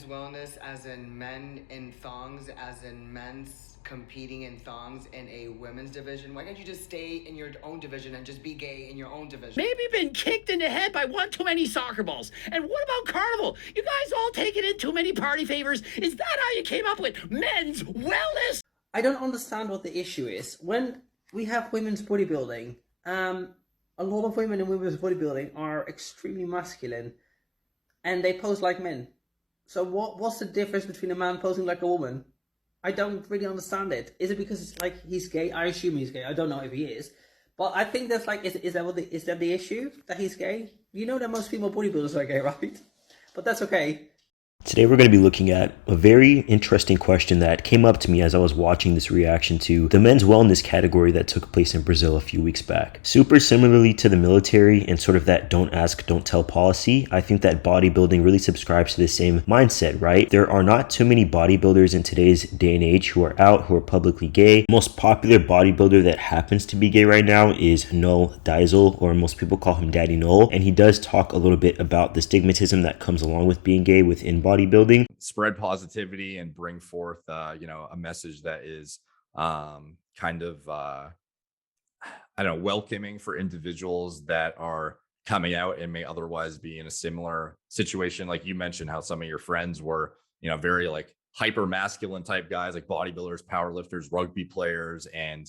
men's wellness as in men in thongs, as in men's competing in thongs in a women's division? Why can't you just stay in your own division and just be gay in your own division? Maybe been kicked in the head by one too many soccer balls. And what about Carnival? You guys all taking in too many party favors? Is that how you came up with men's wellness? I don't understand what the issue is. When we have women's bodybuilding, a lot of women in women's bodybuilding are extremely masculine and they pose like men. So what's the difference between a man posing like a woman? I don't really understand it. Is it because it's like he's gay? I assume he's gay. I don't know if he is. But I think that's like, is that the issue, that he's gay? You know that most female bodybuilders are gay, right? But that's okay. Today we're going to be looking at a very interesting question that came up to me as I was watching this reaction to the men's wellness category that took place in Brazil a few weeks back. Super similarly to the military and sort of that don't ask, don't tell policy, I think that bodybuilding really subscribes to the same mindset, right? There are not too many bodybuilders in today's day and age who are out, who are publicly gay. The most popular bodybuilder that happens to be gay right now is Noel Diesel, or most people call him Daddy Noel, and he does talk a little bit about the stigmatism that comes along with being gay within bodybuilding. Spread positivity and bring forth a message that is kind of welcoming for individuals that are coming out and may otherwise be in a similar situation. Like you mentioned how some of your friends were very like hyper masculine type guys, like bodybuilders, powerlifters, rugby players, and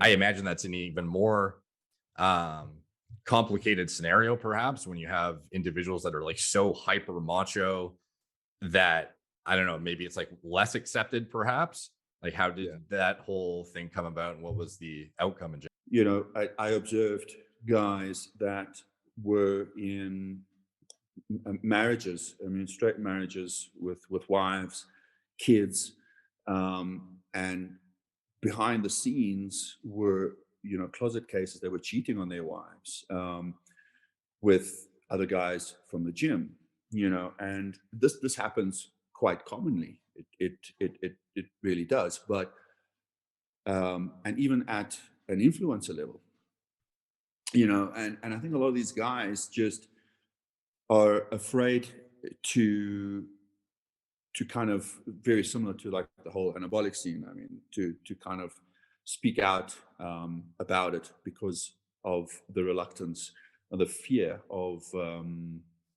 I imagine that's an even more complicated scenario perhaps when you have individuals that are like so hyper macho that, I don't know, maybe it's like less accepted perhaps. Like how did that whole thing come about and what was the outcome in general? I observed guys that were in marriages, straight marriages with wives, kids, and behind the scenes were closet cases. They were cheating on their wives with other guys from the gym, and this happens quite commonly. It really does. But and even at an influencer level, and I think a lot of these guys just are afraid to kind of, very similar to like the whole anabolic scene, to kind of speak out about it because of the reluctance or the fear of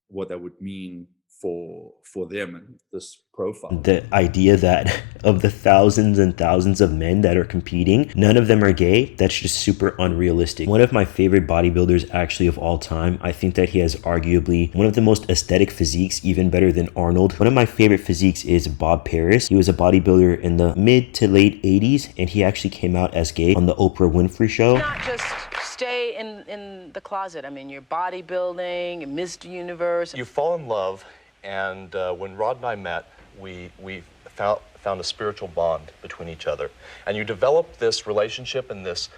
what that would mean for them and this profile. The idea that of the thousands and thousands of men that are competing, none of them are gay, that's just super unrealistic. One of my favorite bodybuilders actually of all time, I think that he has arguably one of the most aesthetic physiques, even better than Arnold. One of my favorite physiques is Bob Paris. He was a bodybuilder in the mid to late 80s, and he actually came out as gay on the Oprah Winfrey Show. Not just stay in the closet. You're bodybuilding, Mr. Universe. You fall in love. And when Rod and I met, we found a spiritual bond between each other. And you develop this relationship and this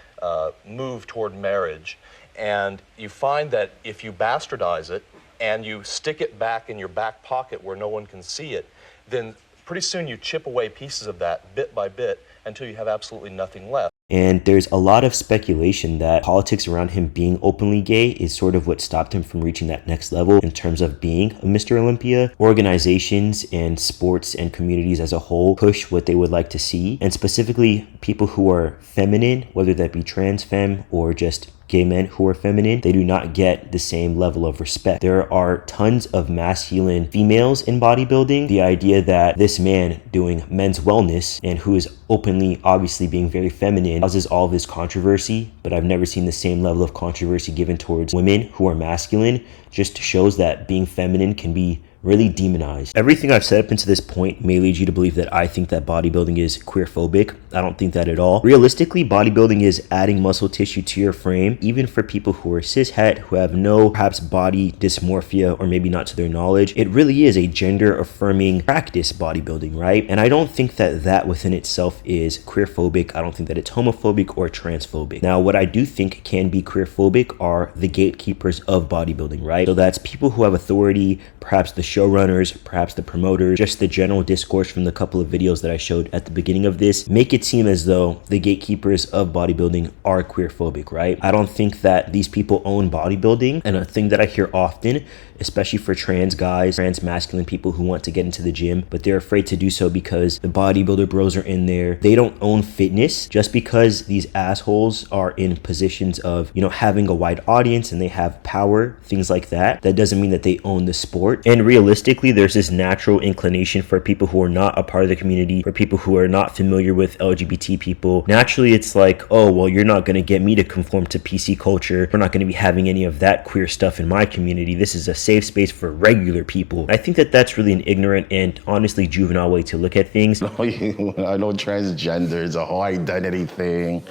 move toward marriage. And you find that if you bastardize it and you stick it back in your back pocket where no one can see it, then pretty soon you chip away pieces of that bit by bit until you have absolutely nothing left. And there's a lot of speculation that politics around him being openly gay is sort of what stopped him from reaching that next level in terms of being a Mr. Olympia. Organizations and sports and communities as a whole push what they would like to see, and specifically people who are feminine, whether that be trans femme or just gay men who are feminine, they do not get the same level of respect. There are tons of masculine females in bodybuilding. The idea that this man doing men's wellness and who is openly obviously being very feminine causes all of this controversy, but I've never seen the same level of controversy given towards women who are masculine. Just shows that being feminine can be really demonized. Everything I've said up until this point may lead you to believe that I think that bodybuilding is queer-phobic. I don't think that at all. Realistically, bodybuilding is adding muscle tissue to your frame, even for people who are cishet, who have no perhaps body dysmorphia, or maybe not to their knowledge. It really is a gender-affirming practice, bodybuilding, right? And I don't think that that within itself is queer-phobic. I don't think that it's homophobic or transphobic. Now, what I do think can be queer-phobic are the gatekeepers of bodybuilding, right? So that's people who have authority, perhaps the showrunners, perhaps the promoters, just the general discourse from the couple of videos that I showed at the beginning of this, make it seem as though the gatekeepers of bodybuilding are queer-phobic, right? I don't think that these people own bodybuilding, and a thing that I hear often especially for trans guys, trans masculine people who want to get into the gym, but they're afraid to do so because the bodybuilder bros are in there. They don't own fitness. Just because these assholes are in positions of, you know, having a wide audience and they have power, things like that, that doesn't mean that they own the sport. And realistically, there's this natural inclination for people who are not a part of the community, for people who are not familiar with LGBT people. Naturally, it's like, oh, well, you're not going to get me to conform to PC culture. We're not going to be having any of that queer stuff in my community. This is a safe space for regular people. I think that that's really an ignorant and honestly juvenile way to look at things. I know transgender is a whole identity thing.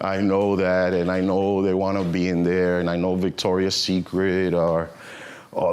I know that, and I know they want to be in there, and I know Victoria's Secret or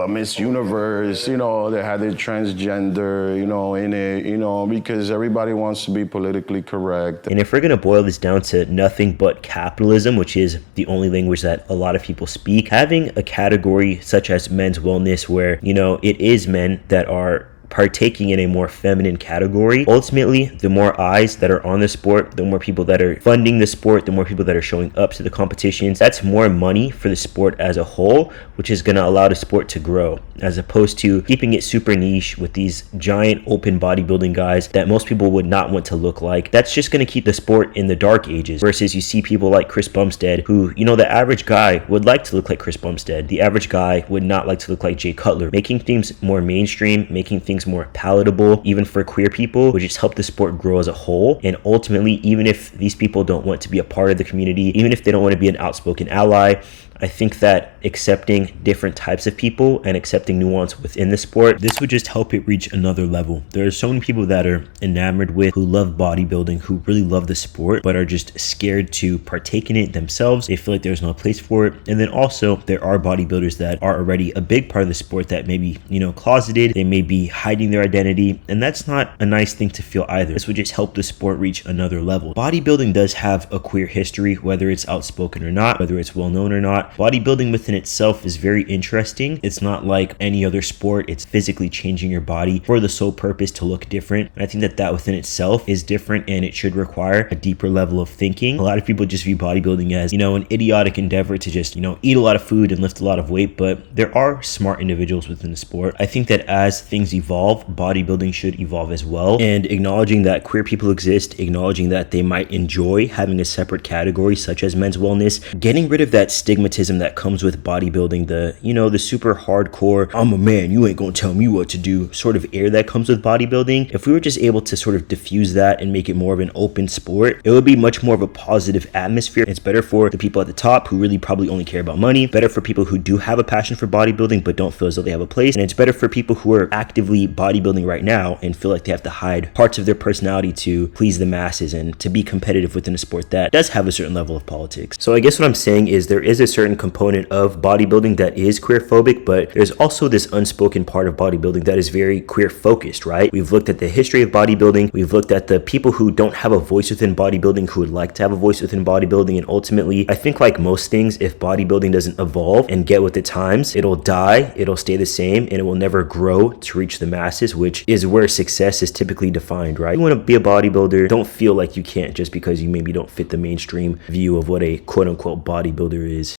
Miss Universe, you know, they had the transgender, you know, in it, you know, because everybody wants to be politically correct. And if we're going to boil this down to nothing but capitalism, which is the only language that a lot of people speak, having a category such as men's wellness where, you know, it is men that are partaking in a more feminine category, ultimately the more eyes that are on the sport, the more people that are funding the sport, the more people that are showing up to the competitions, that's more money for the sport as a whole, which is going to allow the sport to grow, as opposed to keeping it super niche with these giant open bodybuilding guys that most people would not want to look like. That's just going to keep the sport in the dark ages, versus you see people like Chris Bumstead who, you know, the average guy would like to look like Chris Bumstead. The average guy would not like to look like Jay Cutler. Making things more mainstream, making things more palatable even for queer people would just help the sport grow as a whole. And ultimately, even if these people don't want to be a part of the community, even if they don't want to be an outspoken ally, I think that accepting different types of people and accepting nuance within the sport, this would just help it reach another level. There are so many people that are enamored with, who love bodybuilding, who really love the sport, but are just scared to partake in it themselves. They feel like there's no place for it. And then also there are bodybuilders that are already a big part of the sport that may be, you know, closeted. They may be hiding their identity, and that's not a nice thing to feel either. This would just help the sport reach another level. Bodybuilding does have a queer history, whether it's outspoken or not, whether it's well known or not. Bodybuilding within itself is very interesting. It's not like any other sport. It's physically changing your body for the sole purpose to look different. And I think that that within itself is different, and it should require a deeper level of thinking. A lot of people just view bodybuilding as, you know, an idiotic endeavor to just, you know, eat a lot of food and lift a lot of weight, but there are smart individuals within the sport. I think that as things evolve, bodybuilding should evolve as well, and acknowledging that queer people exist, acknowledging that they might enjoy having a separate category such as men's wellness, getting rid of that stigmatism that comes with bodybuilding, the, you know, the super hardcore, I'm a man, you ain't gonna tell me what to do sort of air that comes with bodybuilding. If we were just able to sort of diffuse that and make it more of an open sport, it would be much more of a positive atmosphere. It's better for the people at the top who really probably only care about money, better for people who do have a passion for bodybuilding but don't feel as though they have a place, and it's better for people who are actively bodybuilding right now and feel like they have to hide parts of their personality to please the masses and to be competitive within a sport that does have a certain level of politics. So I guess what I'm saying is there is a certain component of bodybuilding that is queer-phobic, but there's also this unspoken part of bodybuilding that is very queer-focused, right? We've looked at the history of bodybuilding, we've looked at the people who don't have a voice within bodybuilding, who would like to have a voice within bodybuilding, and ultimately, I think like most things, if bodybuilding doesn't evolve and get with the times, it'll die, it'll stay the same, and it will never grow to reach the masses, which is where success is typically defined, right? You want to be a bodybuilder, don't feel like you can't just because you maybe don't fit the mainstream view of what a quote-unquote bodybuilder is.